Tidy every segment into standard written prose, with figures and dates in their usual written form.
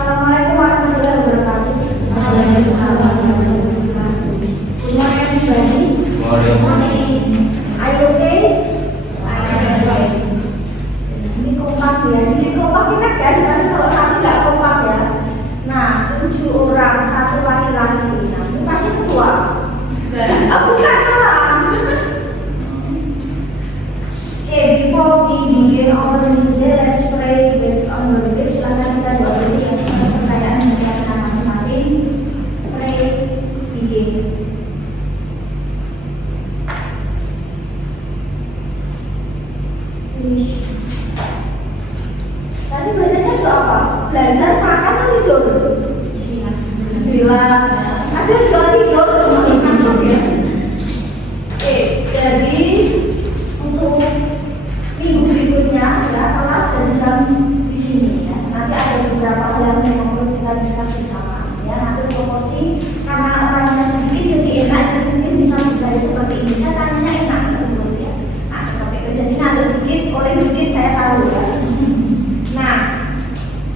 Assalamualaikum warahmatullahi wabarakatuh. Waalaikumsalam warahmatullahi wabarakatuh. Good morning everybody. Good morning. Are you okay? Baik. Ini kompak ya. Jadi kompak kita kan, tapi kalau kami nggak kompak ya. Nah, 7 orang, 1 laki-laki. Nah, itu pasti ketua. Aku bukan salah. Okay, before we begin our meeting, let's pray based on the script. Silakan kita doa dulu ya, pertanyaan yang kita masing-masing. Pray, begin. Tadi bacanya itu apa? Belajar, makan, atau tidur? Bismillah. Ada doa tidur. Oke, jadi untuk minggu berikutnya ya kelas dan jam di sini ya. Nanti ada beberapa hal yang memang perlu kita diskus bersama ya. Nanti proporsi karena orangnya sedikit jadi enak, jadi mungkin bisa mulai seperti ini. Saya tanyanya enak menurut ya. Nah seperti itu jadi nanti dikit oleh dikit saya tahu ya. Nah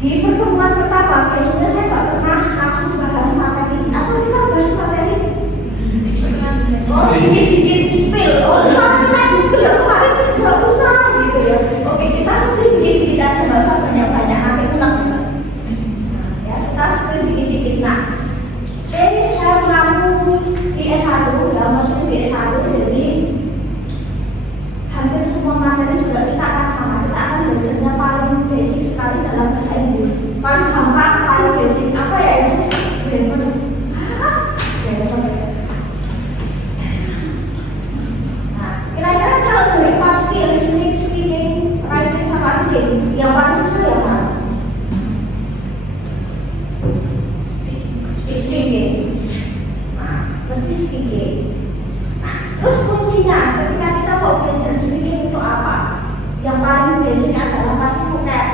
di pertemuan pertama biasanya saya nggak pernah langsung bahas materi atau kita bahas materi. Oh dikit-dikit di spill. Oh kita di spill kemarin nggak usah gitu ya. Oke kita spill dikit-dikit aja nggak usah banyak-banyak nanti ulang. Nah ya kita spill dikit-dikit. Nah saya mengaku di S1 ya maksudnya di S1 jadi hampir semua materi juga kita akan sama. Kita akan belajarnya paling basic sekali dalam bahasa Inggris. Paling gampang, paling basic apa ya itu? Grammar. Kira-kira kalau dari 4 skill listening, speaking, writing, sama reading yang paling susah yang mana? Speaking. Nah, mesti speaking. Nah, terus kuncinya ketika kita mau belajar speaking itu apa? Yang paling basic adalah pasti vocab.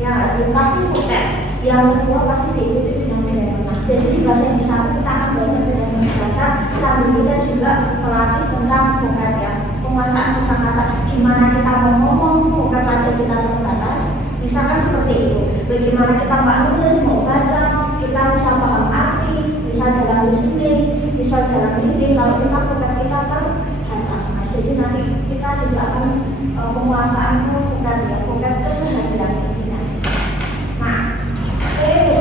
Ya nggak sih? Pasti vocab. Yang kedua pasti diikuti dengan grammar. Jadi di bahasa Inggris kita akan belajar dengan bahasa sambil kita juga melatih tentang vocab ya. Penguasaan kosakata, gimana kita mau ngomong, vocab aja kita terbatas. Misalkan seperti itu. Bagaimana kita nggak nulis, mau baca, kita bisa paham arti, bisa dalam listening, bisa dalam reading. Kalau kita vocab kita terbatas, nah, jadi nanti kita juga akan penguasaan vocab ya, vocab keseharian. Nah,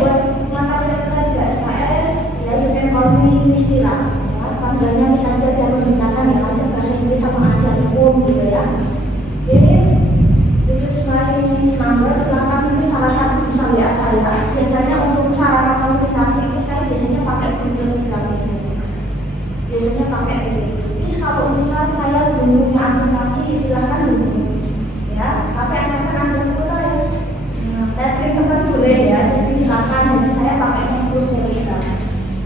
buat materi kita juga SKS, ya you can call me istilah. Panggilannya bisa saja dia memberitakan yang ajar bahasa Inggris sama ajar hukum gitu ya. Jadi this is my number, silakan mungkin salah satu bisa lihat saya. Biasanya untuk sarana komunikasi itu saya biasanya pakai Google Meet. Biasanya pakai ini. Terus kalau misal saya belum punya aplikasi silakan dulu ya. Tapi asalkan ada kuota ya. Tethering teman boleh ya. Jadi silakan. Jadi saya pakainya Google Meet.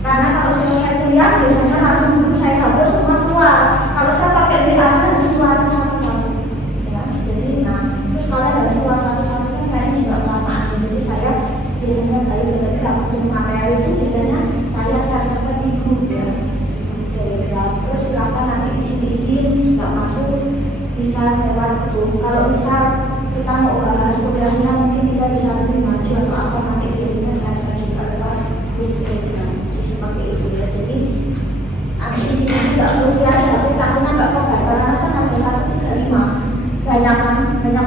Karena kalau selesai kuliah biasanya langsung dulu saya hapus semua keluar. Kalau saya pakai WA saya harus keluarin satu-satu. Ya, jadi nah terus kalian harus keluar satu-satu kan kayaknya juga kelamaan. Jadi saya biasanya dari Telegram untuk materi itu biasanya saya share di grup ya. Telegram. Terus silakan nanti isi-isi nggak masuk bisa lewat grup. Kalau misal kita mau bahas kuliahnya mungkin kita bisa lebih maju atau apa nanti biasanya saya share juga lewat grup Telegram. Seperti itu ya, jadi nanti di sini juga belum biasa, tapi takutnya nggak kebaca karena saya ada 135 banyak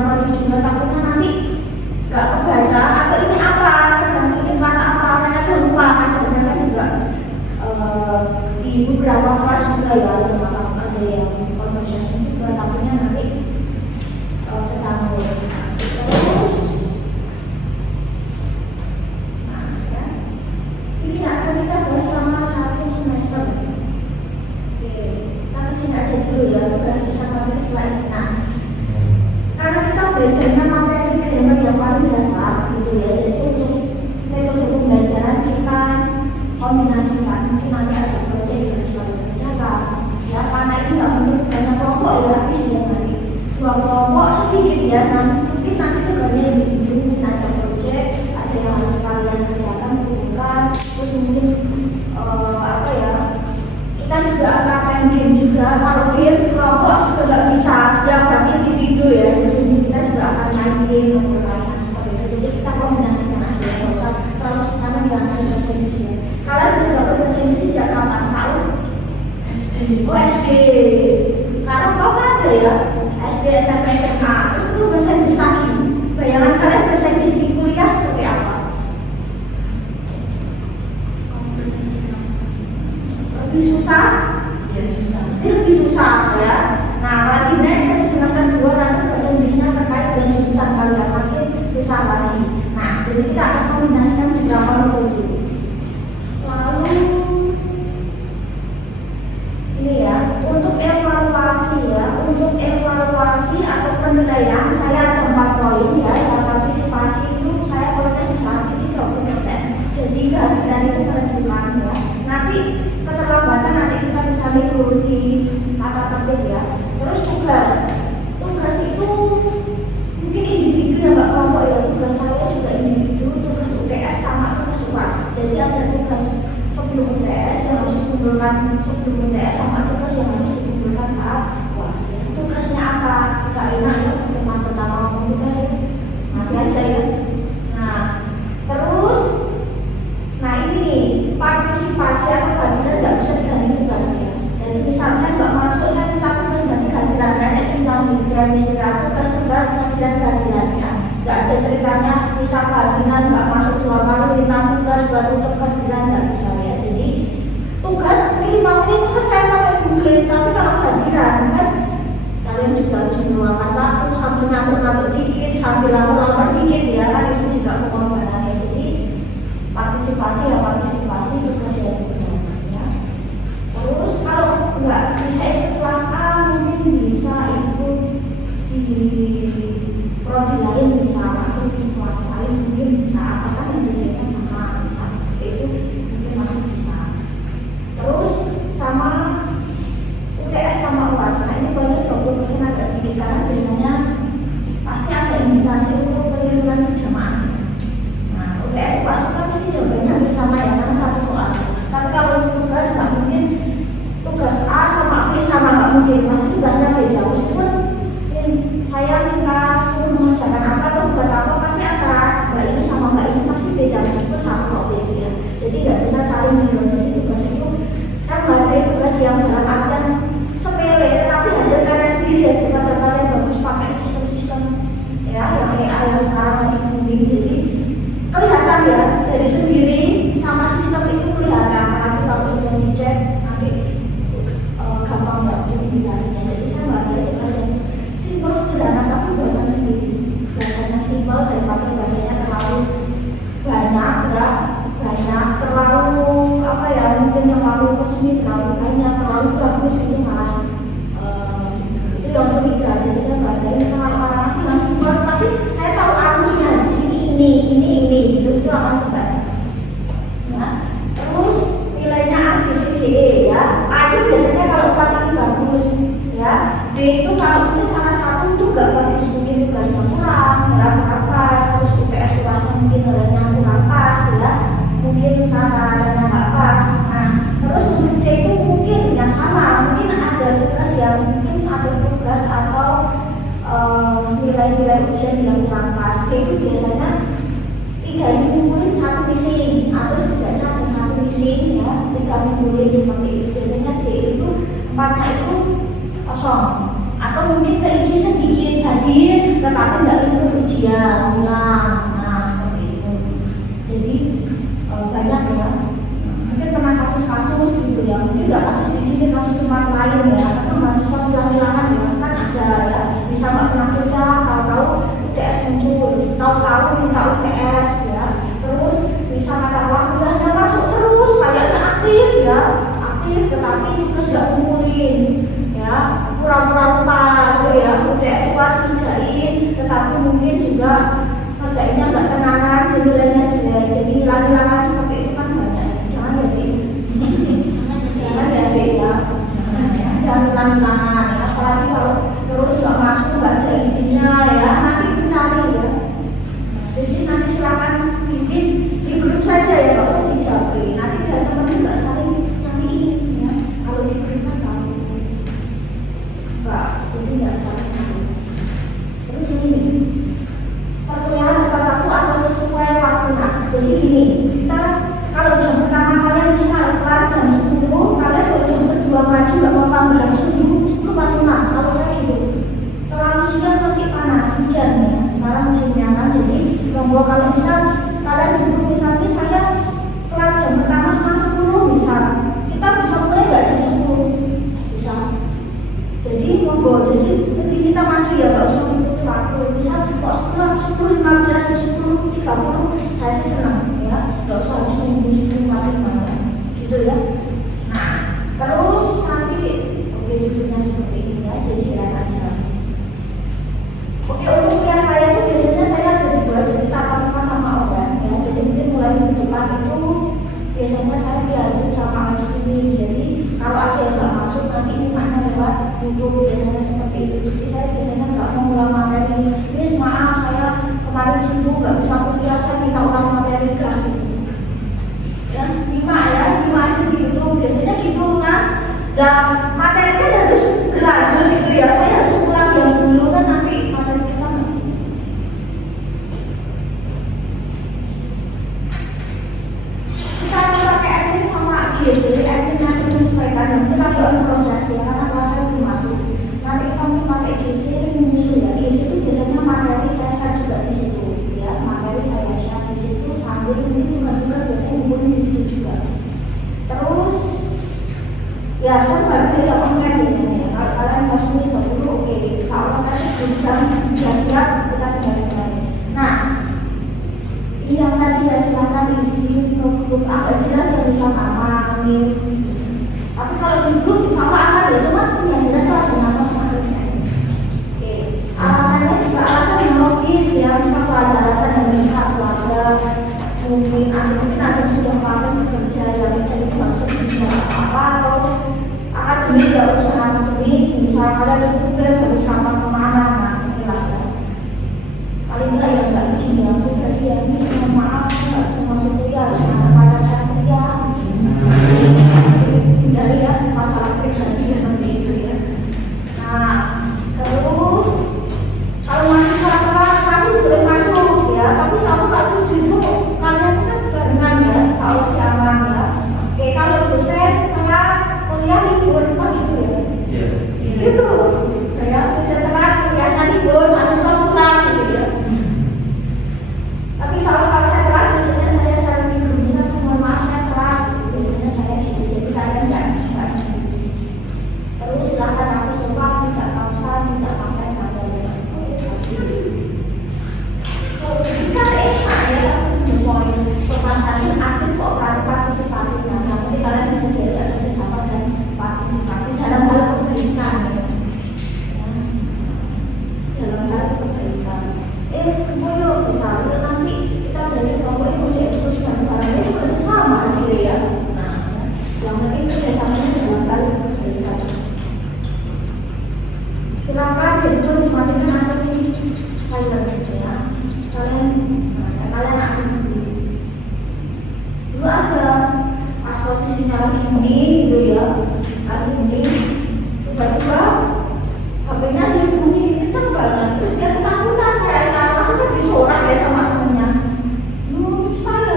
proyek juga takutnya nanti nggak kebaca atau ini apa, tergantung ini kelas apa, saya tuh lupa ajarnya kan juga di beberapa kelas juga ya ada yang conversation juga takutnya nanti kecampur. Terus ini akan kita bahas selama 1 semester. Oke, kita kesini aja dulu ya, tugas besar materi setelah ini. Nah, karena kita belajarnya materi grammar yang paling dasar gitu ya, jadi untuk metode pembelajaran kita kombinasikan. Mungkin nanti ada proyek yang selalu berjalan ya, karena ini nggak menuntut banyak kelompok ya, habis ya nanti 2 kelompok sedikit ya, mungkin nanti tugasnya mungkin ada proyek, ada yang harus kalian kerjakan terus mungkin apa ya, kita juga akan main game juga. Kalau game kelompok juga nggak bisa setiap hari individu ya, jadi kita juga akan main game seperti itu. Jadi kita kombinasikan aja, nggak usah kalau sekarang yang ada bahasa Inggris ya. Kalian udah dapat bahasa Inggris sejak kapan? Tahu? SD. Oh SD. Karena kau ada ya SD, SMP, SMA. Terus itu bahasa Inggris lagi. Bayangan kalian bahasa Inggris di kuliah seperti apa? Lebih susah? Iya, susah. Pasti lebih susah ya. Nah, lagi naik di semester 2 nanti bahasa Inggrisnya terkait dengan jurusan kalian makin susah lagi. Nah, jadi kita akan kombinasikan beberapa metode. Lalu ini ya, untuk evaluasi atau penilaian saya ada 4 poin ya. Yang partisipasi itu saya poinnya bisa 30%. Jadi kehadiran itu menentukan ya. Nanti keterlambatan nanti kita bisa mengikuti tata tertib ya. Terus tugas itu mungkin individu ya Mbak kelompok ya. Tugas saya juga individu, tugas UTS sama tugas UAS. Jadi ada tugas sebelum UTS yang harus dikumpulkan sebelum UTS sama tugas yang harus dikumpulkan saat UAS. Tugasnya apa? Gak enak ya teman pertama ngomong tugas ya. Nanti aja ya. Nah ini nih partisipasi atau kehadiran nggak bisa diganti tugas ya. Jadi misal saya nggak masuk, saya minta tugas ganti kehadiran. Ada cerita dan istilah tugas kehadiran ya. Nggak ada ceritanya misal kehadiran nggak masuk 2 kali minta tugas buat untuk kehadiran nggak bisa ya. Jadi tugas minimal menit selesai pakai Google. Tapi kalau kehadiran kan kalian juga harus meluangkan waktu sambil ngatur dikit, sambil lapor dikit ya kan itu juga pengorbanannya. Jadi partisipasi tugas ya. Terus kalau nggak bisa ikut kelas A mungkin bisa ikut di prodi lain bisa atau di kelas lain mungkin bisa asalkan yang dosennya sama bisa seperti itu mungkin masih bisa. Terus sama UTS sama UAS. Nah ini banyak 20% agak sedikit karena biasanya pasti ada indikasi untuk keliruan berjamaah. UTS UAS kan pasti jawabannya bersama ya karena satu soal. Tapi kalau untuk tugas nggak mungkin tugas A sama B sama nggak mungkin pasti tugasnya beda. Meskipun saya minta suruh mengerjakan apa atau buat apa pasti antara mbak ini sama mbak ini pasti beda meskipun sama kok beda ya. Jadi nggak bisa saling meniru. Jadi tugas itu saya menghargai tugas yang dalam artian sepele tetapi hasil karya sendiri ya daripada kalian bagus pakai sistem-sistem ya yang AI yang sekarang lagi booming. Jadi kelihatan ya dari sendiri sama sistem itu kelihatan apalagi kalau sudah dicek nanti gampang ya untuk indikasinya. Jadi saya menghargai tugas yang simpel sederhana tapi buatan sendiri. Bahasanya simpel daripada bahasanya terlalu banyak ya terlalu apa ya mungkin terlalu resmi terlalu banyak terlalu bagus itu malah itu yang curiga. Jadi kan menghargai orang-orang yang simpel tapi saya tahu artinya di sini ini itu akan terbaca ya. Terus nilainya A, B, C, D, E ya. A itu biasanya kalau paling bagus ya. D itu kalau mungkin salah satu itu gak bagus mungkin tugasnya kurang pas. Terus UTS UAS mungkin nilainya kurang pas ya. Mungkin tata-tatanya gak pas. Nah terus untuk C itu mungkin yang sama. Mungkin ada tugas yang mungkin ada tugas atau nilai-nilai ujian yang kurang pas. D itu biasanya 3 dikumpulin 1 missing atau setidaknya ada 1 missing ya, 3 dikumpulin seperti itu. Biasanya D itu 4-nya itu kosong atau mungkin terisi sedikit hadir tetapi nggak ikut ujian ulang. Nah seperti itu. Jadi banyak ya. Mungkin pernah kasus-kasus gitu ya. Mungkin nggak kasus di sini, kasus tempat lain ya. Atau mahasiswa hilang-hilangan ya. Kan ada ya. Bisa nggak pernah kerja, tahu-tahu UTS muncul, tahu-tahu minta UTS ya. Terus bisa kata waktunya masuk terus, kayaknya aktif ya, tetapi tugas nggak kumpulin ya, pura-pura lupa gitu ya. UTS UAS kerjain, tetapi mungkin juga kerjainnya nggak tenangan, jadi nilainya jelek, jadi hilang-hilangan seperti itu kan banyak. Jangan ya Dik, jangan ya Dik ya, jangan hilang-hilangan ya. Apalagi kalau terus nggak masuk, nggak ada isinya ya, nanti mencari ya. Jadi nanti silakan isi di grup saja ya, nggak usah dijawabin. Nanti biar teman-teman nggak saling nanti ya. Kalau di grup kan tahu, Mbak, jadi nggak saling nanti. Terus ini perkuliahan tepat waktu atau sesuai waktu. Nah, jadi hujan ya. Sekarang musimnya kan, jadi monggo kalau misal kalian dulu misalnya saya kelar jam pertama setengah 10 misal, kita bisa mulai nggak jam 10 bisa. Jadi monggo, jadi nanti kita maju ya, nggak usah mengikuti waktu. Misal kok 10:15, 10:30, saya sih senang ya, nggak usah harus nunggu 10:15 gitu ya. Nah terus nanti oke jadinya seperti ini ya, jajaran aja. Oke, untuk kuliah saya itu biasanya saya ada dua, jadi tatap muka sama online ya. Jadi mungkin mulai minggu depan itu biasanya saya diazim sama streaming. Jadi kalau ada yang nggak masuk nanti ini maknya lewat YouTube, biasanya seperti itu. Jadi saya biasanya nggak mau ulang materi. Miss maaf saya kemarin sibuk nggak bisa kuliah, saya minta ulang materi kan gitu. Ya 5 aja di YouTube biasanya gitu kan. Dan materi kan harus berlanjut gitu ya. Saya harus ulang yang dulu kan nanti materi kita masih bisa. Kita akan pakai admin sama GIS, jadi admin nanti menyesuaikan dan kita lagi proses ya, karena kelasnya belum masuk. Nanti kita mau pakai GIS ini menyusul ya. GIS itu biasanya materi saya share juga di situ ya, materi saya share di situ sambil mungkin tugas-tugas biasanya ngumpulin di situ juga. Terus ya saya baru tidak online biasanya ya. Kalau kalian mau sulit dulu oke, insya saya berjam sudah siap kita pindah-pindah. Nah ini yang tadi ya silakan isi ke grup, agak jelas ya bisa nama, email. Tapi kalau di grup insya Allah akan ya, cuma sih yang jelas kalau ada nama sama emailnya. Oke, alasannya juga alasan yang logis ya, misal kalau ada alasan yang bisa keluarga, mungkin ada sudah pamit bekerja yang jadi nggak usah bicara apa atau akademik nggak usah akademik, misal kalian itu harus rapat kemana, nah inilah ya. Paling nggak ya nggak izin ya, aku tadi ya ini mohon maaf nggak bisa masuk kuliah, harus ada pada saat kuliah. Dari ya masalah pribadi seperti itu ya. Nah terus kalau mahasiswa telat masih boleh masuk ya, tapi saya nggak tuju itu kalian kan barengan ya, insya sih aman ya. Oke, kalau dosen telat kuliah libur apa gitu ya? Iya. Gitu. Ya, dosen telat kuliahnya libur, mahasiswa pulang gitu ya. Tapi kalau saya telat biasanya saya sering di grup, bisa mohon maaf saya telat, biasanya saya gitu. Jadi kalian nggak bisa. Terus silakan aku sopan, tidak pausa, tidak pakai sandal. Kita enak ya, sopan santun aktif kok partisipatif. Nah, nanti kalian bisa diajak kerjasama dan partisipasi dalam hal kebaikan ya. Dalam hal kebaikan. Boyo misalnya nanti kita belajar kelompok project terus bareng-bareng itu kerjasama sih ya. Nah, yang penting kerjasamanya dalam hal kebaikan. Silakan handphone dimatikan atau di silent ya. Kalian akan sendiri. Dulu ada pas posisinya lagi ini gitu ya, lagi ini tiba-tiba HP-nya dia bunyi kenceng banget, terus dia ketakutan kayak maksudnya disorak ya sama temennya. Bisa ya,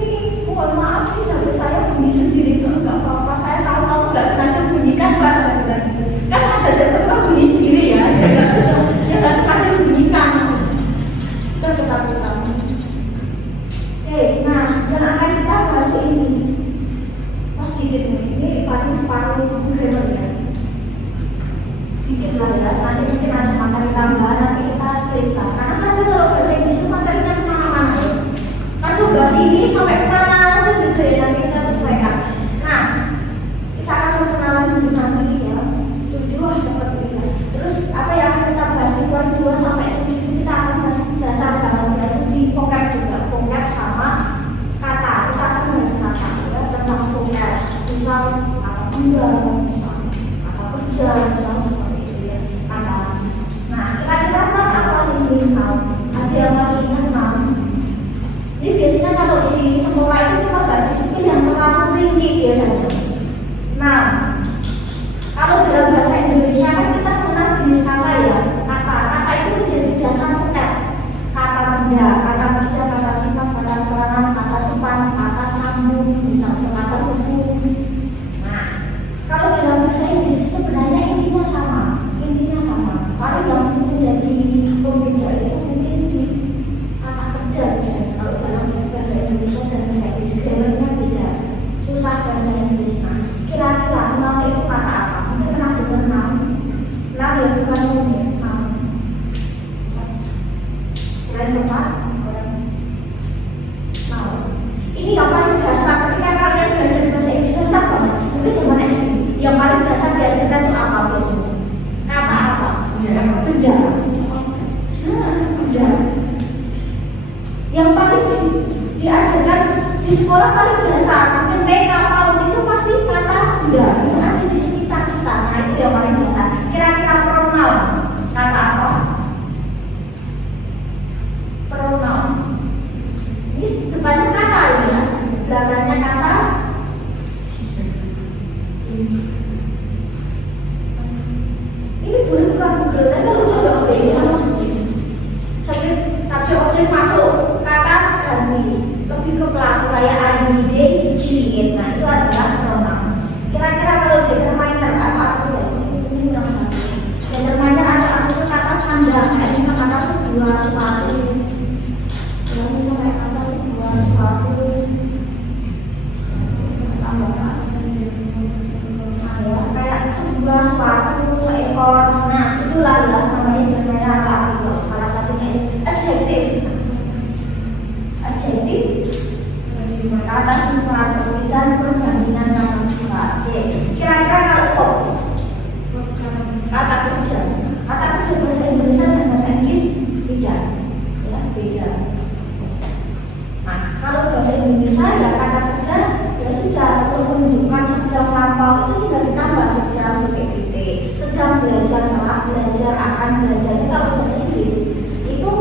ini mohon maaf sih sampai saya bunyi sendiri, enggak apa-apa, saya tahu kamu nggak sengaja bunyikan mbak, saya bilang gitu. Kan ada telepon bunyi sendiri ya, dia nggak sengaja bunyikan. Kita ketakutan. Nah yang akan kita bahas ini, dikit ini paling separuh grammar ya, dikit lah ya. Nanti mungkin ada materi tambahan, nanti kita cerita. Karena kan kalau bahasa Inggris itu materinya kemana-mana ya. Kan tuh bahas ini sampai kemana nanti gitu ya, nanti kita sesuaikan. Nah kita akan perkenalan dulu nanti ya, 7 dapat ya. Terus apa yang akan kita bahas di poin 2 sampai 7 itu kita akan bahas dasar bahasa di vocab juga, vocab sama kata. Kita akan bahas kata ya, tentang vocab. Misal kata benda, misal kata kerja, misal seperti itu ya, kata. Nah kira-kira apa sih ini tahu? Ada yang masih ingat tahu? Jadi biasanya kalau di sekolah itu kita nggak disiplin yang terlalu rinci biasanya. Nah kalau dalam bahasa Indonesia kan kita mengenal jenis kata ya. Kata itu menjadi dasar vocab. Kata benda, kata kerja, kata sifat, kata keterangan, kata depan, kata sambung, misalnya kata hukum. Nah, kalau dalam bahasa Inggris sebenarnya intinya Indonesia dan bahasa Inggris grammarnya beda, susah bahasa Inggris. Nah, kira-kira noun itu kata apa? Mungkin pernah dengar noun? Noun ya bukan noun. Selain tempat, noun. Ini yang paling dasar ketika kalian belajar bahasa Inggris susah banget. Mungkin zaman SD. Yang paling dasar diajarkan itu apa biasanya? Kata apa? Benda. Benda. Yang paling diajarkan di sekolah paling dasar, mungkin TK, PAUD itu pasti kata benda yang ada di sekitar kita. Nah itu yang paling dasar. Kira-kira pronoun kata apa? Pronoun. Ini depannya kata ya, belakangnya kata. Ini boleh buka Google, dan kalau coba objek sama subjek objek masuk kata ganti lebih ke pelaku kayak I, they, she. Nah itu adalah pronoun. Kira-kira kalau determiner atau artikel ini nomor satu. Determiner atau artikel kata sandang, kayak misalnya kata sebuah sepatu, ya misalnya kata sebuah sepatu, kayak sebuah sepatu, seekor. Nah itulah ya namanya determiner atau artikel. Salah satunya itu adjective. Kata sifat dan perbandingan nama sifat. Kira-kira kalau kata kerja bahasa Indonesia dan bahasa Inggris beda, ya beda. Nah kalau bahasa Indonesia ya kata kerja ya sudah untuk menunjukkan sedang lampau itu tidak ditambah sedang titik-titik, sedang belajar malah belajar akan belajarnya. Kalau bahasa Inggris itu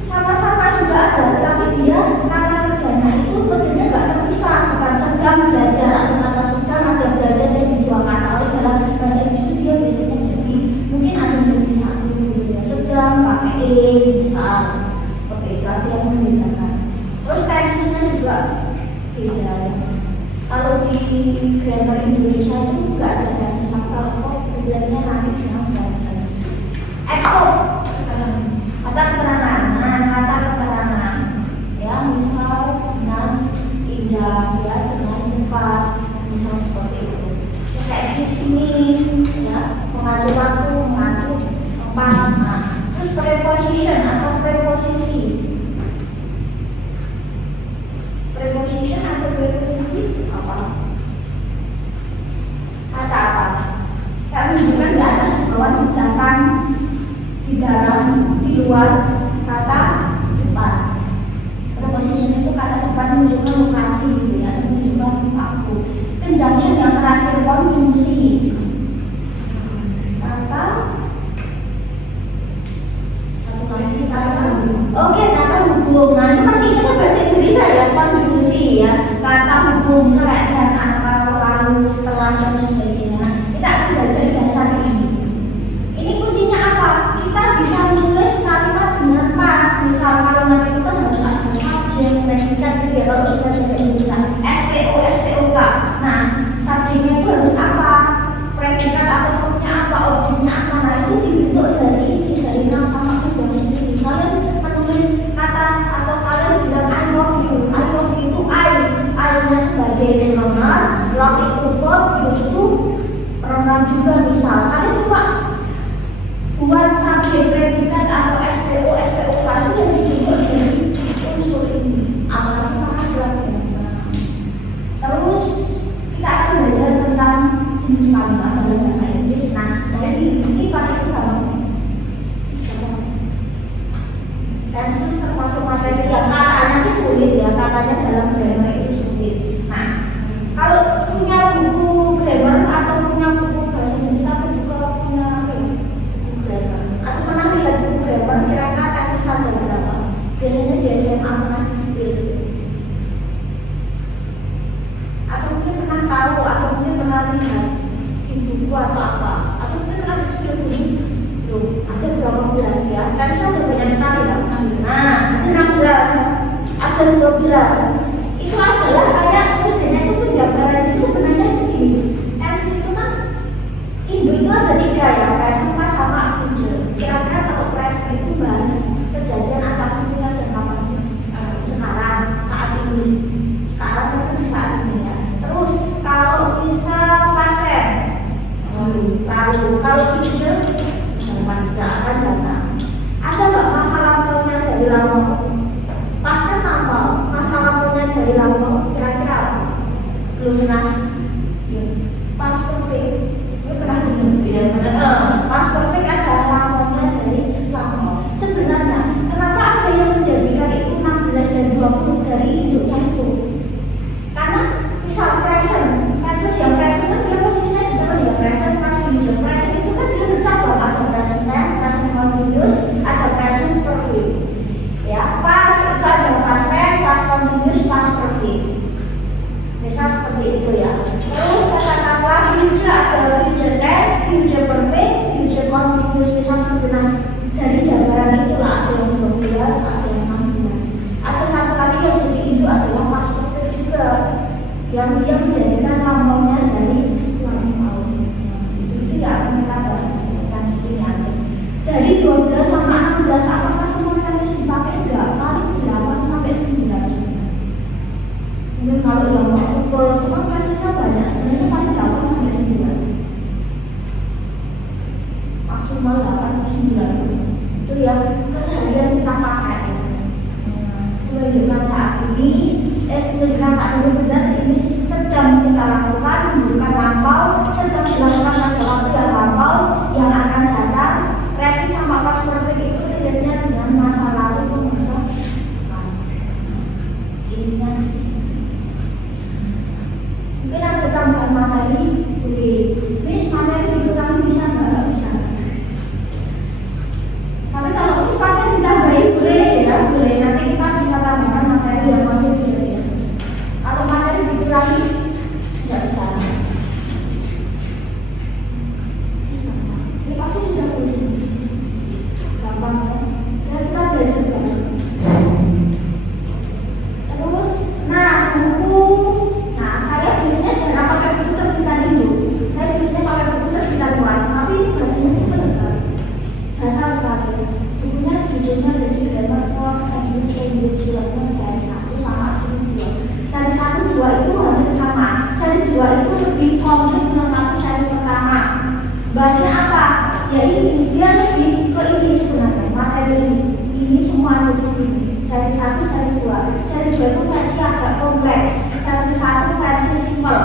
sama-sama juga ada, tetapi dia kata kerjanya itu bentuknya nggak terpisah, bukan sedang belajar atau kata sedang ada belajar jadi dua kata. Kalau dalam bahasa Inggris itu dia biasanya jadi mungkin ada jadi satu gitu ya, sedang pakai misal seperti itu, ada yang membedakan. Terus tensesnya juga beda ya. Kalau di grammar Indonesia itu nggak ada tenses, kalau vocabulary-nya nanti dengan tenses. Kata keterangan, kata keterangan ya misal dengan indah ya, dengan cepat, misal seperti itu. Kayak di sini ya, mengacu waktu, mengacu tempat. Nah, terus preposition atau preposisi. Preposition atau preposisi apa? Kata apa? Kata menunjukkan di atas, di bawah, di belakang, di dalam, di luar, kata depan. Preposition itu kata depan menunjukkan lokasi gitu ya, menunjukkan waktu. Conjunction yang terakhir konjungsi. Kata satu lagi kata hubung. Oke, kata hubung. Nah ini pasti kita bahasa Indonesia ya, konjungsi ya. Kata hubung misalnya dan antara, lalu, setelah dan sebagainya. Kita akan belajar dasar ini. Ini kuncinya apa? Kita bisa menulis kalimat dengan pas. Misal kalimat itu kan harus ada subjek, predikat gitu ya. Kalau kita bahasa Indonesia SPO, SPOK. Nah, subjeknya itu harus apa? Predikat atau verbnya apa? Objeknya apa? Nah, itu dibentuk dari ini, dari nama sama kerja sendiri. Kalian menulis kata atau kalian bilang I love you. I love you itu I-nya sebagai noun, love itu verb, you itu pronoun juga. Misal kalian cuma buat subjek, predikat atau SPO, SPOK itu yang dibentuk dari unsur ini. Apalagi paragraf ya. Terus kita akan belajar tentang jenis kalimat dalam bahasa Inggris. Nah, dari ini paling utama tenses termasuk materi yang katanya sih sulit ya, katanya dalam grammar itu sulit. Nah, kalau punya buku grammar atau punya buku bahasa Indonesia atau juga punya buku grammar atau pernah lihat buku grammar kira-kira tenses ada berapa? Biasanya di SMA pernah di-spill atau mungkin pernah tahu atau mungkin pernah lihat di buku atau apa, atau mungkin pernah di-spill dulu. Ada berapa belas ya? Kan ada banyak sekali ya. Nah, ada 16, ada 12. Itu adalah kayak modelnya itu penjabaran itu sebenarnya begini. Tenses itu kan Indo itu ada 3 ya, present, past sama future. Kira-kira kalau present itu bahas kejadian atau aktivitas yang kapan sih? Sekarang, saat ini. belum pernah ya. Pas perfect itu pernah dengar ya pas perfect adalah lampaunya dari lampau. Sebenarnya kenapa ada yang menjadikan itu 16 dan 20 dari induknya itu? Karena misal present, tenses yang present kan dia posisinya di tengah ya, present past future. Present itu kan dia bercabang, ada present tense, present continuous, ada present perfect. Ya, past itu ada past tense, past continuous, past perfect. Misal seperti itu ya. Terus katakanlah future ada future tense, future perfect, future continuous. Misal sebenarnya dari jabaran itulah ada yang 12, ada yang 16. Ada satu lagi yang jadi itu adalah past perfect juga, yang dia menjadikan lambangnya dari lampau. Itu tidak akan kita bahas, kita sini aja. Dari 12 sampai 16 apakah semua tenses dipakai? Enggak, paling 8 sampai 9 juga. Mungkin kalau yang mau full itu kan tensinya banyak, sebenarnya paling 8 sampai 9. Maksimal 8 atau 9 itu yang keseharian kita pakai. Menunjukkan saat ini benar ini sedang kita lakukan, bukan lampau, sedang dilakukan pada waktu yang lampau yang akan datang. Present sama past perfect itu relate-nya dengan masa lalu ke masa sekarang. Ininya mungkin ada tambahan materi, boleh. Miss, materi dikurangi bisa nggak? Bisa. Tapi kalau Miss pakai ditambahin boleh ya, boleh. Nanti kita bisa tambahkan materi yang masih bisa ya. Kalau materi dikurangi nggak bisa. Ini pasti sudah pusing. Gampang ya. Kita belajar lagi. Terus, nah buku. Nah saya biasanya jarang pakai buku terbitan itu. Saya biasanya pakai buku terbitan luar. Tapi ini bahasanya simpel sekali. Dasar sekali. Bukunya judulnya Basic Grammar for English Language Learner seri 1 sama seri 2. Seri 1, 2 itu hampir sama. Seri 2 itu lebih komplit melengkapi seri pertama. Bahasnya apa? Ya ini, dia lebih ke ini sebenarnya, materi ini semua ada di sini. Seri 1, seri 2. Seri 2 itu versi agak kompleks. Versi 1 versi simple.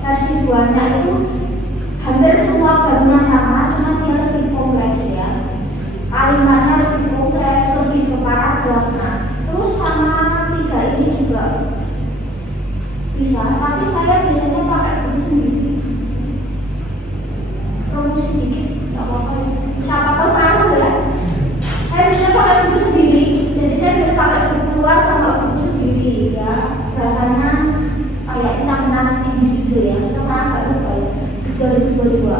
Versi 2-nya itu hampir semua babnya sama, cuma dia lebih kompleks ya. Kalimatnya lebih kompleks, lebih ke paragrafnya. Terus sama 3 ini juga bisa, tapi saya biasanya pakai buku sendiri. Promosi dikit, nggak apa-apa. Siapa tahu ngaruh ya. Saya bisa pakai buku sendiri, jadi saya bisa pakai buku luar sama buku sendiri ya. Rasanya kayak enam di situ ya, sama agak lupa ya. 2022.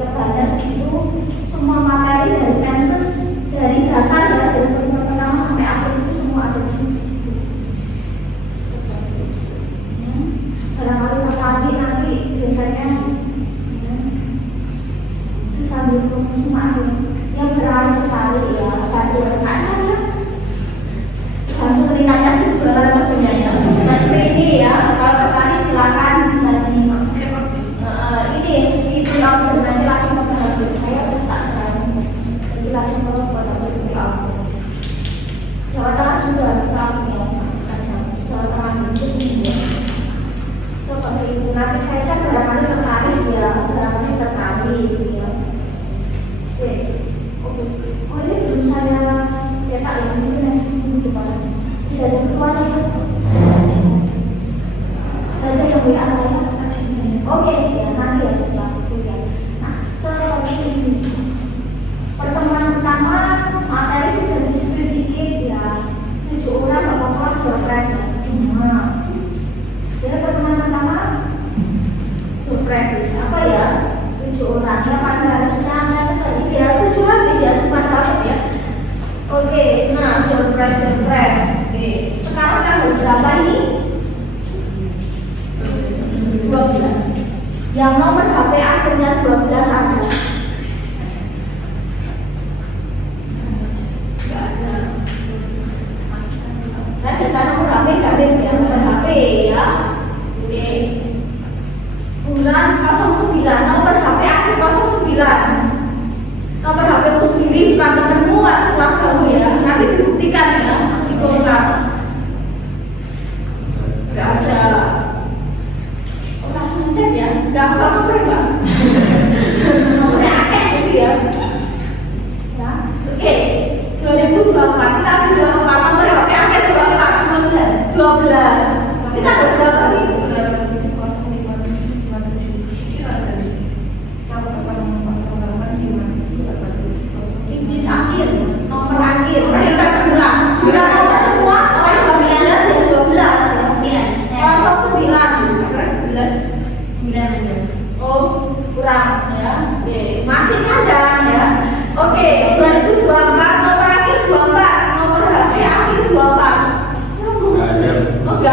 Pertanyaan segitu, semua materi dari tenses, dari dasar ya, dari pertama sampai akhir itu semua ada di buku. Seperti itu. Ya. Barangkali tertarik nanti biasanya ya, itu sambil promosi maaf yang barangkali tertarik ya, bantu rekan aja, bantu rekannya jualan maksudnya ya. Seperti ini ya, kalau tertarik silakan bisa dimaksud. Ini audio nanti langsung ke audio saya tak sekarang, jadi langsung ke audio. Jawa Tengah juga tahu ya, Jawa Tengah sendiri seperti itu. Nanti saya barangkali tertarik ya, barangkali tertarik ya. Oke. Oh ini belum saya cetak ya, mungkin yang seminggu depan aja. Tidak ada ketuanya ya. Ada yang WA saya. Oke, ya nanti ya setelah itu ya. Nah, seperti ini. Pertemuan pertama materi sudah disebut dikit ya. 7 orang bapak-bapak jawabres ya. Nah, jadi pertemuan pertama jawabres apa ya? 7 orang. Ya pada harusnya saya seperti ya 7 habis ya sempat dapat ya. Oke, nah jawabres. Oke, sekarang tanggal berapa ini? 12. Yang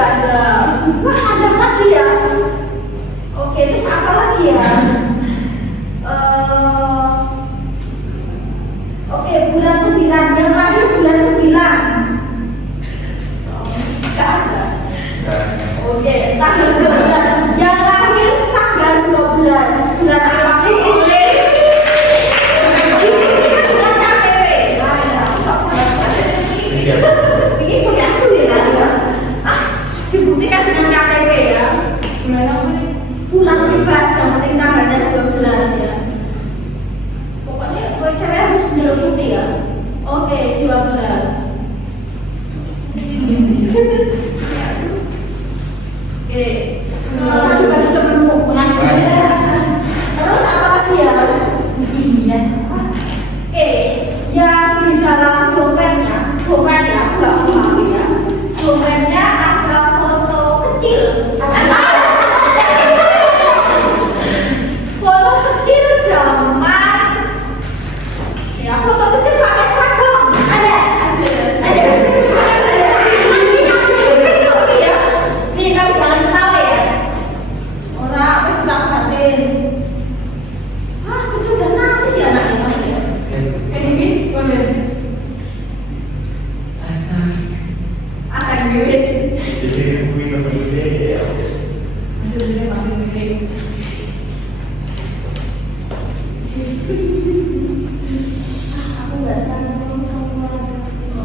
ada. Wah, ada lagi ya. Oke, terus apa lagi ya? Oke, bulan 9. Yang lahir bulan 9. Enggak ada. Oke, tanggal 12. Yang lahir tanggal 12. Bulan apa? Ini punya aku ya. Dibuktikan dengan KTP ya. Pulang bebas, yang penting tanggalnya 12 ya. Pokoknya cewek harus biru putih ya. Oke, 12. Oke, satu bagi temenmu langsung aja. Terus apa lagi ya? Oke, yang di dalam dompetnya, aku nggak paham ya. Dompetnya ada foto kecil. Foto kecil zaman. Ya, foto kecil pakai seragam. Ada. Ini tapi jangan ketawa ya. Orang apa nggak perhatiin. Kecil dan narsis ya anaknya ya. Kayak gini, boleh. Astaga duit. Di sini minum ide ya. Aduh, dia makin gede. Aku nggak sanggup ngomong sama keluarga.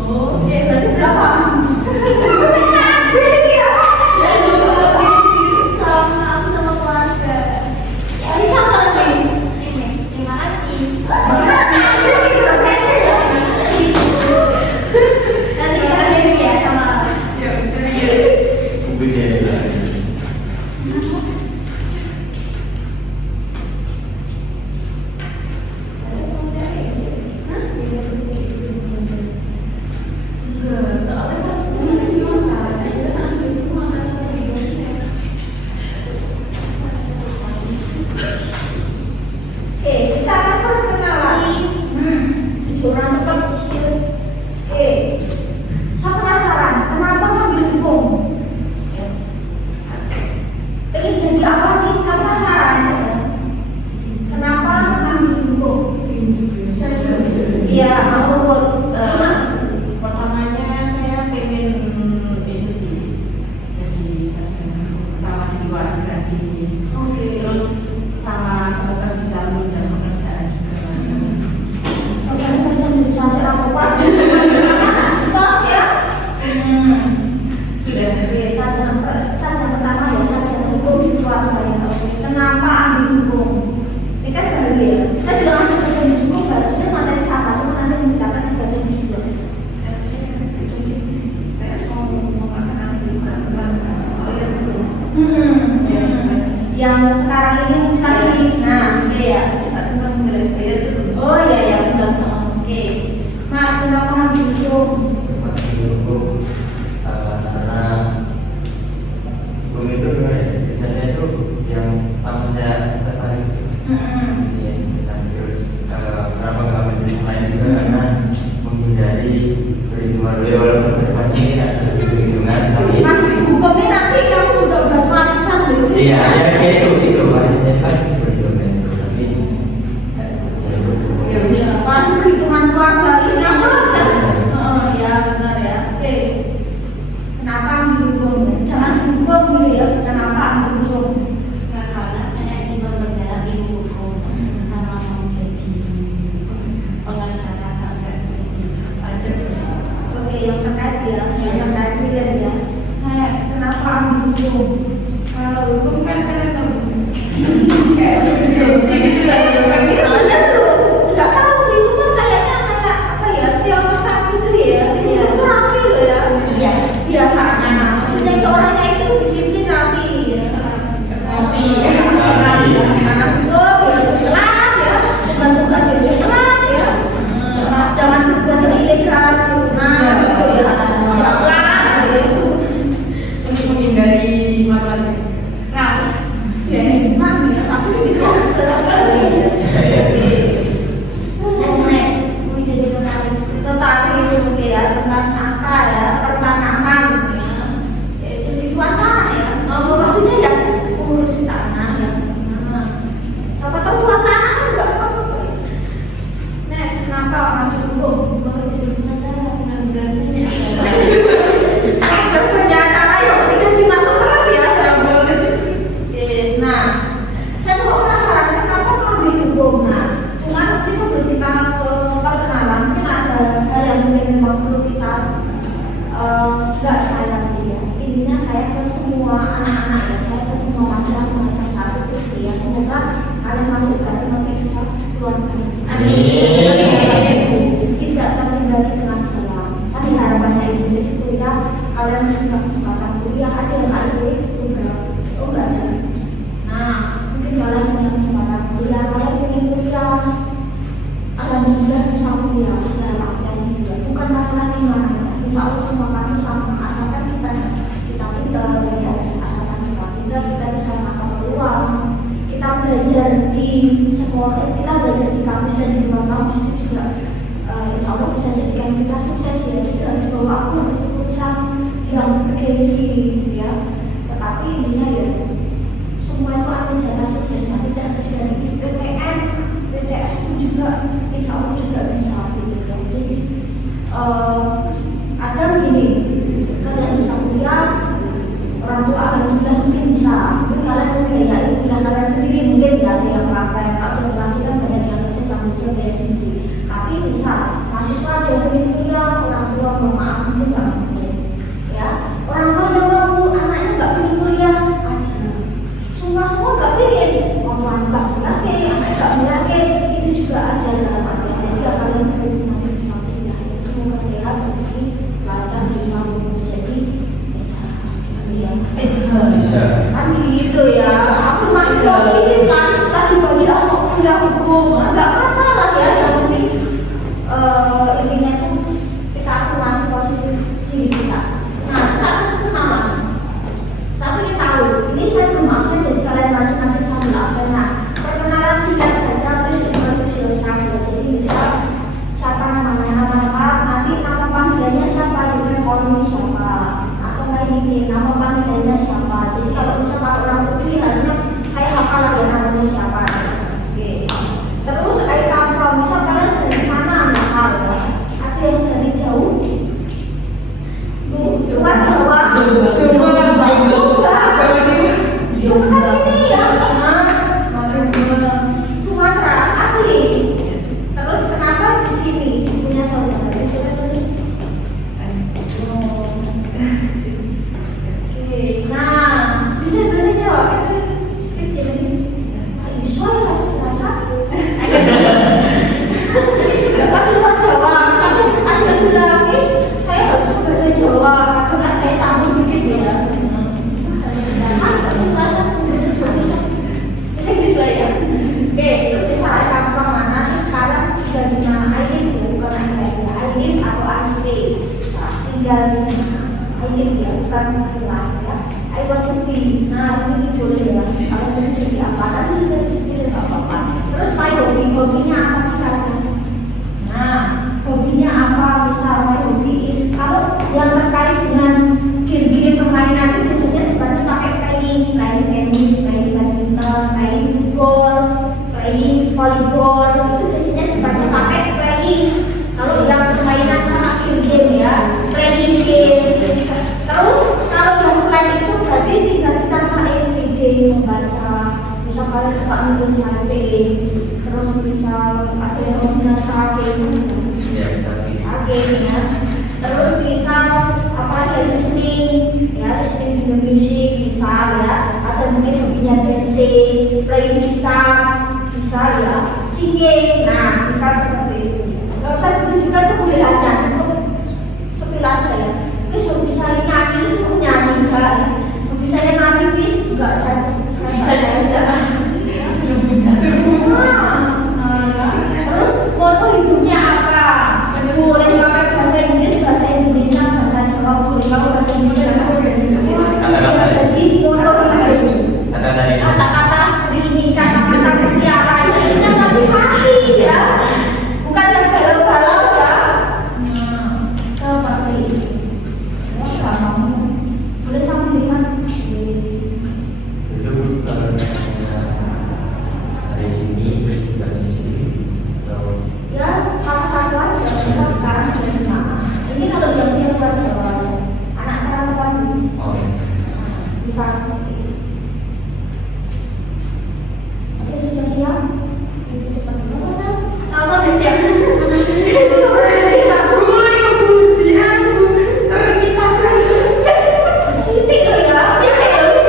Oke, berarti berapa? Sama aku sama keluarga. Ini sama lagi. Ini, terima kasih. Nanti kasih ya sama. Bisa ya. Kita akan perkenalan. Orang tetap serius. Saya penasaran, kenapa ngambil hukum? Pengen jadi apa sih? Saya penasaran. Kenapa ngambil hukum? Iya, aku Pertamanya saya pengen itu jadi sarjana pertama di luar Inggris. Terus sama semoga bisa menunjang pekerjaan juga. bisa serap stop ya. Sudah. Sarjana pertama ya, sarjana hukum di keluarga ya. Kenapa ambil hukum? Ini kan baru ya. Saya juga ambil sarjana hukum, harusnya materi sama, cuma nanti menggunakan sarjana juga. Saya mau mengatakan sedikit tentang Yang sekarang ini lagi, nah, ya. Oh iya ya, benar. Oke, Mas, kenapa ngambil hukum? Karena hukum itu biasanya itu yang pertama saya tertarik. Ya, terus kenapa nggak ambil jurusan lain juga karena menghindari perhitungan beliau walaupun kedepannya ini ada hitung-hitungan tapi Mas, hukum ini nanti kamu juga bahas warisan loh. iya ya kayak itu warisannya kan seperti itu tapi Ya bisa. Paling perhitungan keluarga ini apa? Ya benar ya. Oke. Kenapa ambil hukum? Jangan hukum gitu ya. Kenapa ambil hukum? karena saya ingin berdalam ilmu hukum sama mau jadi pengacara agak jadi pajak. Oke, yang terkait ya, yang terkait pilihan ya. Kenapa ambil hukum? Kalau hukum kan keren Nggak tahu sih, cuma kayaknya kayak apa ya, setiap orang itu ya, itu rapi loh ya. Iya. Biasanya, maksudnya ke orangnya itu disiplin rapi ya. Rapi. Oh, ya jelas ya, tugas-tugas ya jelas ya. Jangan berbuat yang ilegal, gitu ya. Jelas gitu. Untuk menghindari matematika. Nah, ya memang ya, pasti tidak sekali. anak-anak ya, saya ke semua mahasiswa semester 1 itu ya, semoga kalian masuk dari nanti bisa keluar dari. Tidak tertinggal di tengah jalan. Tadi harapannya itu jadi kuliah, kalian punya kesempatan kuliah, ada yang nggak ikut enggak, oh enggak ada. Nah, mungkin kalian punya kesempatan kuliah, kalian ingin kuliah, alhamdulillah bisa kuliah dalam artian juga. Bukan masalah gimana ya, insya Allah semua kami sama, asalkan kita pintar ya, asalkan kita pintar, kita bisa makan peluang. Kita belajar di sekolah, kita belajar di kampus dan di luar kampus itu juga insya Allah bisa jadikan kita sukses ya. Kita harus bawa aku harus lulusan yang bergengsi ya. Tetapi intinya ya semua itu ada jatah suksesnya, tidak harus dari PTN, PTS pun juga insya Allah juga bisa gitu ya. Jadi ada begini, kalian bisa kuliah, orang tua alhamdulillah mungkin bisa, mungkin kalian membiayai kuliah kalian sendiri, mungkin ya ada yang praktek, kalau yang masih kan banyak yang kerja sambil dia biaya sendiri. Tapi bisa mahasiswa ada yang ingin kuliah, orang tua mohon maaf mungkin nggak mungkin ya. Orang tua yang mampu anaknya nggak ingin kuliah, ada. Semua nggak ingin, orang nggak yakin, anak nggak yakin, itu juga ada dalam artian. Jadi ya kalian nanti bisa kuliah, semoga sehat, rezeki lancar, bisa jadi Bisa. kan gitu ya. Aku masih positif kan, lagi bagi aku kuliah hukum, nggak masalah ya. Yang penting intinya tuh kita aku masih positif diri kita. Nah, kita akan kenalan. Satu kita tahu, ini saya belum absen, jadi kalian lanjut nanti sambil absen. Nah, perkenalan singkat saja, terus sosialisasi. Jadi bisa siapa namanya, nanti nama panggilannya siapa, juga kolom siapa. Ini nama panggilannya siapa. Jadi kalau misalnya orang tujuh harusnya saya hafal ya namanya siapa. Oke. Terus I come from, misal kalian dari mana misal ya. Ada yang dari jauh. Luar Jawa. Jawa ini ya. Sumatera asli. Terus kenapa di sini punya saudara? Nah, bisa bahasa Jawa kan? Speak Japanese. Bisa ya langsung terasa. Gak pakai bahasa Jawa. Tapi ada yang bilang, saya nggak bisa bahasa Jawa. Karena saya tahu dikit ya. Langsung terasa bahasa Jawa bisa ya. Oke, terus bisa ada apa mana? Terus sekarang tinggal di mana? I live ya, bukan I live ya. I live atau I stay. Tinggal di mana? I live ya, bukan live ya. I want to be. Nah, ini boleh ya. Kalau ingin jadi apa? Tapi sudah disediakan nggak apa-apa. Terus my hobi, hobinya apa sih kalian? Nah, hobinya apa? Misal my hobby is kalau yang terkait dengan game-game permainan itu biasanya tempatnya pakai playing tennis, playing badminton, playing football, playing volleyball. Itu biasanya tempatnya pakai playing. Kalau yang permainan sama game ya, playing game. Terus kalau yang selain itu berarti tinggal ditambah everyday membaca. Misal kalian suka nulis writing, terus misal ada yang hobinya starting, ya. Terus misal apa ya listening, ya listening juga musik bisa ya. Ada mungkin hobinya dancing, playing gitar, bisa ya. Singing, nah misal seperti itu. Gak usah ditunjukkan kebolehannya, cukup sepil aja ya. Bisa nyanyi, suruh nyanyi enggak? Bisa nyanyi juga saya bisa terus foto hidupnya apa? Boleh pakai bahasa Inggris, bahasa Indonesia, bahasa Jawa, boleh pakai bahasa Indonesia, jadi foto hidup kata-kata hari ini, kata-kata mutiara ini yang motivasi ya, bukan yang galau-galau ya. Seperti itu. Boleh sambil lihat. Itu kalau dari sini dari sini atau Ya, salah satu aja. Misal sekarang ada di mana? Ini kalau dia buat Jawa aja. Anak perempuan bisa seperti itu. Oke, sudah siap? Itu cepat dulu kan? Sama sudah siap. Semua yang kemudian terpisahkan. Siti loh ya. Siti loh.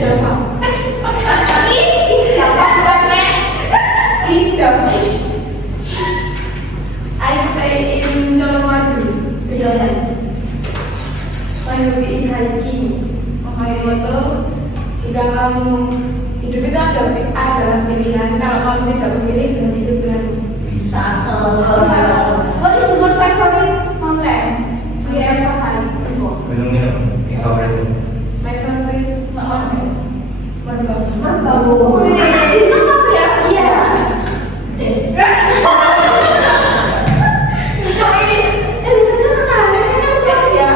Java. Is Java bukan mes. Is Java. I stay in Colomadu. Yes. My hobby is hiking. Memakai motor. Jika kamu hidup itu adalah pilihan. Kalau kamu tidak memilih, berarti itu berani. What is the most favorite mountain you ever hike before? Gunungnya yang favorit. My favorite mountain. Merbabu. Itu apa ya? Iya. Des. Biasanya kan ya.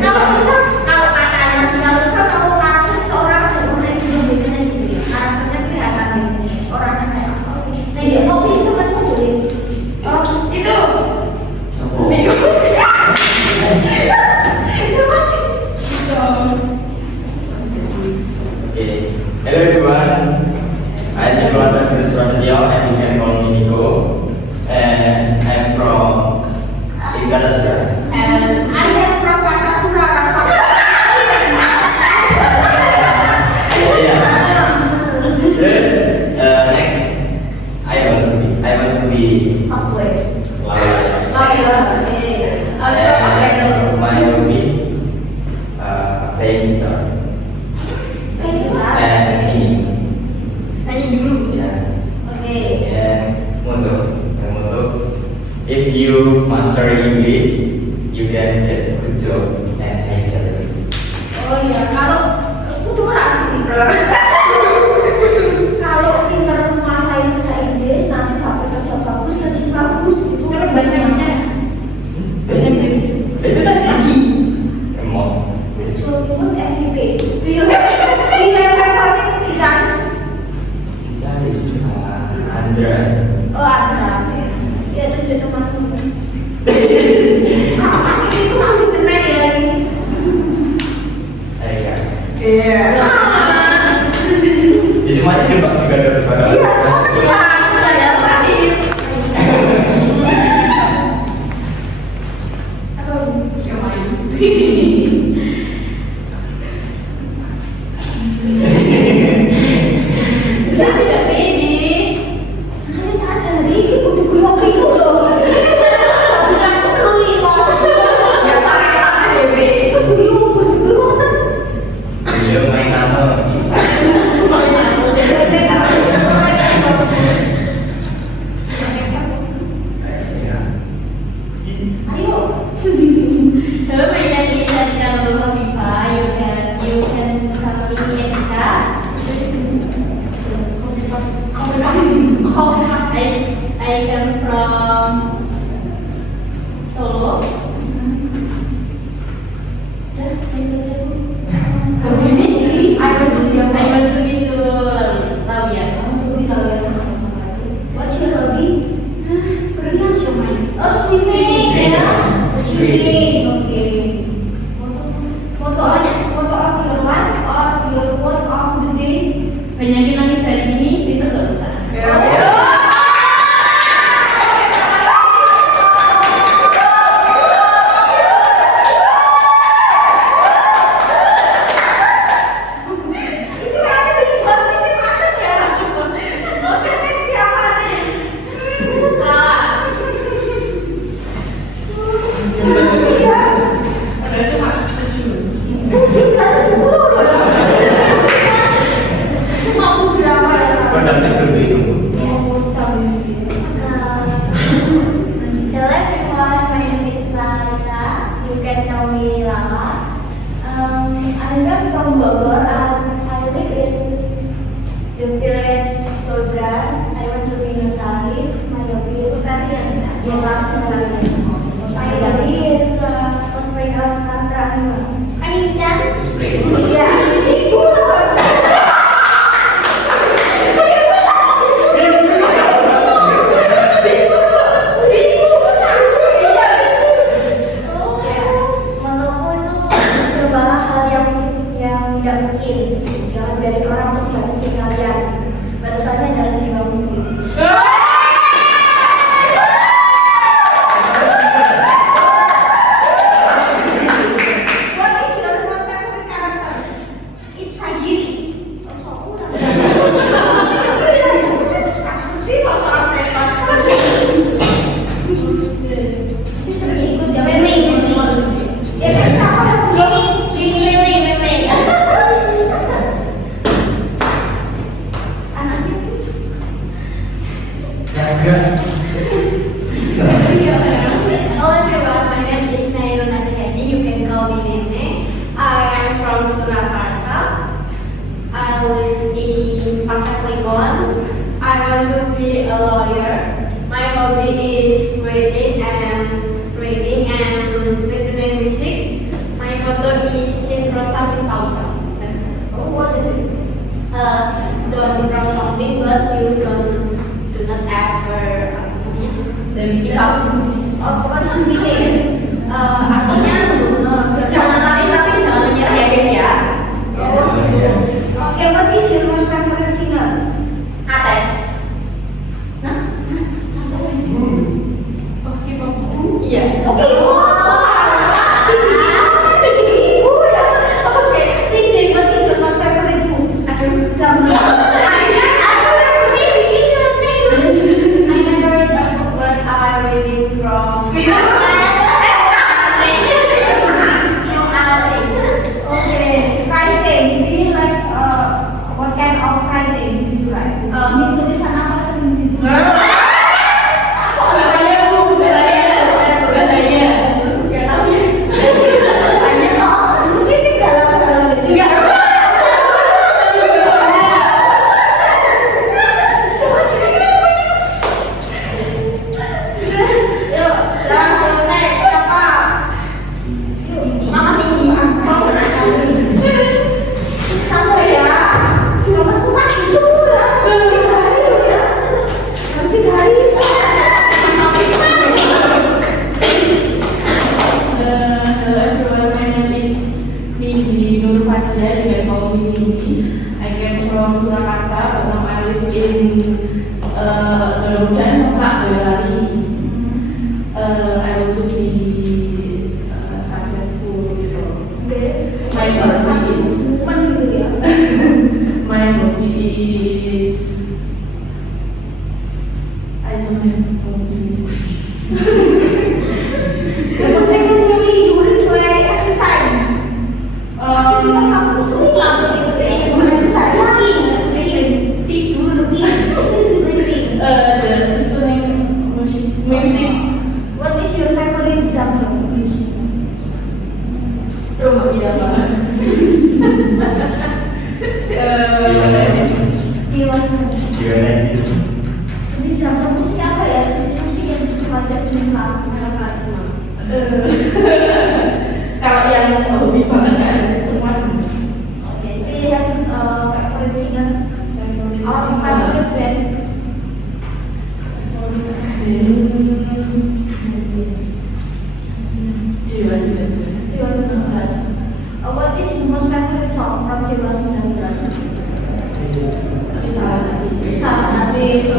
Kalau misal kalau katanya sih kalau misal kalau karakter seseorang sebenarnya itu biasanya gitu ya. Karakternya kelihatan biasanya. Orangnya kayak apa? Nah ya mobil itu kan kulit. Oh, itu. Sopo. Okay. Hello everyone. I'm Nicholas Agus Prasetyo and you can call me Nico. And I'm from Singapore. And I am from Kartasura. Yes. Next, I want to be Apa ya? lawyer. Oh iya. And my hobby, playing guitar and singing. Nyanyi dulu. Yeah. Oke. And motto, if you master English, you can get good job and high salary. Oh iya, kalau aku tuh orang kalau pintar menguasai bahasa Inggris nanti dapat kerja bagus, gaji bagus gitu. Kan bahasa Inggrisnya. Bahasa Inggris. Itu tadi. Emang. So ikut MPP. Do you have favorite guitars? Gitaris, Andra. Oh ada. Ya itu jadi teman-teman. Kapan itu kami benar ya ini? Ayo. Iya. Di semua juga ada suara. Iya, kita dapat ini. Bisa tidak pede? Nanti tak jadi, kudu guyok itu loh. Bukan aku teruli kok. Ya pak, bebe itu guyok, kudu guyok. Iya, main nama bisa. Ayo. Hello, my name is Adita Nurul Habibah. You can call me Adita. I come from Solo. I want to be to Lawian. What's your hobby? Berenang siomay. Oh, swimming. Ya. Swimming. Okay. Foto of your life or your quote of the day? Banyakin nangis hari ini, besok gak usah. Padahal cuma 7. Kodamnya belum dihitung. Hello everyone, my name is Larita. You can call me Lala. I come from Bogor and I live in the village Kodra. I want to be notaris. My hobby is Sekalian ya. Ya, langsung lagi. My hobby is cosplay karakter anime. Anichan. Cosplay. Iya. Ibu. Menurutku itu cobalah hal yang tidak mungkin. Jangan biarin orang untuk membatasi kalian. Batasannya adalah jiwamu sendiri. What is your most favorite character? It's Sagiri. reading and listening music. My motto is sin rosa sin pausa. Oh, what is it? Don't rush something, but you do not ever Bukan bikin. artinya jangan lari tapi jangan menyerah ya guys ya. Oh, gitu. Okay, what is your most favorite singer? Ates. Nah, Ates. Oke, Pak. Iya. Oke. Cici ibu ya. Oke. Cici, what is your most favorite book? Aduh, sama. I never read a book, but I reading from Okay, writing. Do you like what kind of writing do you write? Jenis tulisan apa sering ditulis? Musisi galau-galau gitu. Yuk, langsung next siapa? Mama Tinggi. Sama ya. Kamu kuat itu ya. 3 hari ya. 3 hari Everyone, my name is Nidhi Nur Fajia, you can call me Nidhi. I came from Surakarta, but now I live in Garudan, Pak Boyolali. I want to be successful gitu. My hobby is woman gitu ya. my hobby is I don't have hobbies. Terus saya nyuri play every time. Kita satu sering lah sering saya sering tidur sering. Just listening music. What is your favorite genre of music? Rumah idaman. Dewasa. Gimana? Jenis genre musik apa ya? Jenis musik yang disukai dan jenis lagu apa semua? Kalau yang hobi banget nggak ada semua. Oke, pilihan favorite singer, favorite band. Dewa 19. Dewa 19. What is the most favorite song from Dewa 19? Tapi salah tadi. Sama nanti.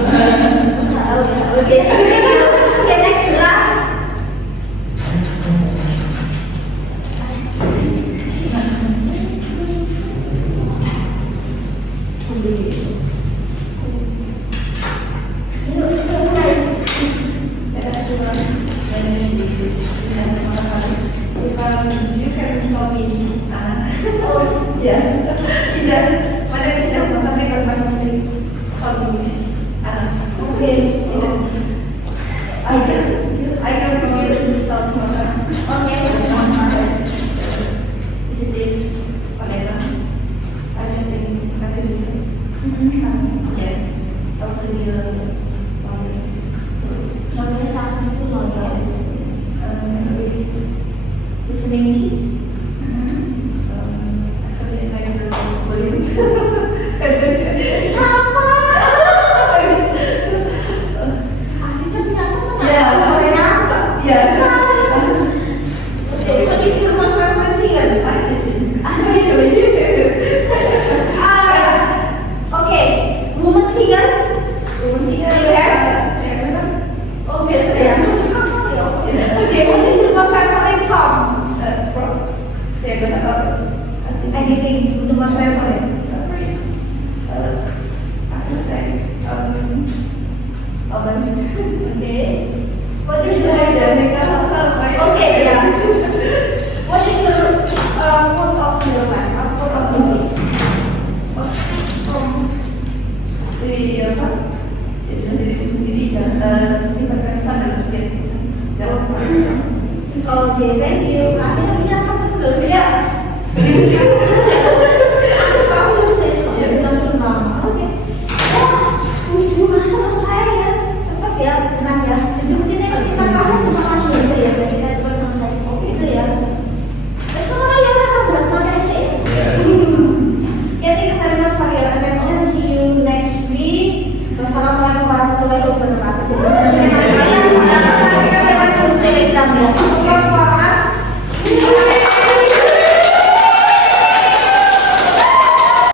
Oke, next kelas. Listening music. Sama. Akhirnya punya teman. Ya, apa? Ya. Oke, what is your most favorite singer? Oke, woman singer. Woman singer you have? Oke, saya Oke, what is your most favorite song? Anything untuk most favorite? Okay. What is your okay, yeah. What is your quote of your life? Quote of your life? Okay, thank you. Akhirnya punya teman dulu ya.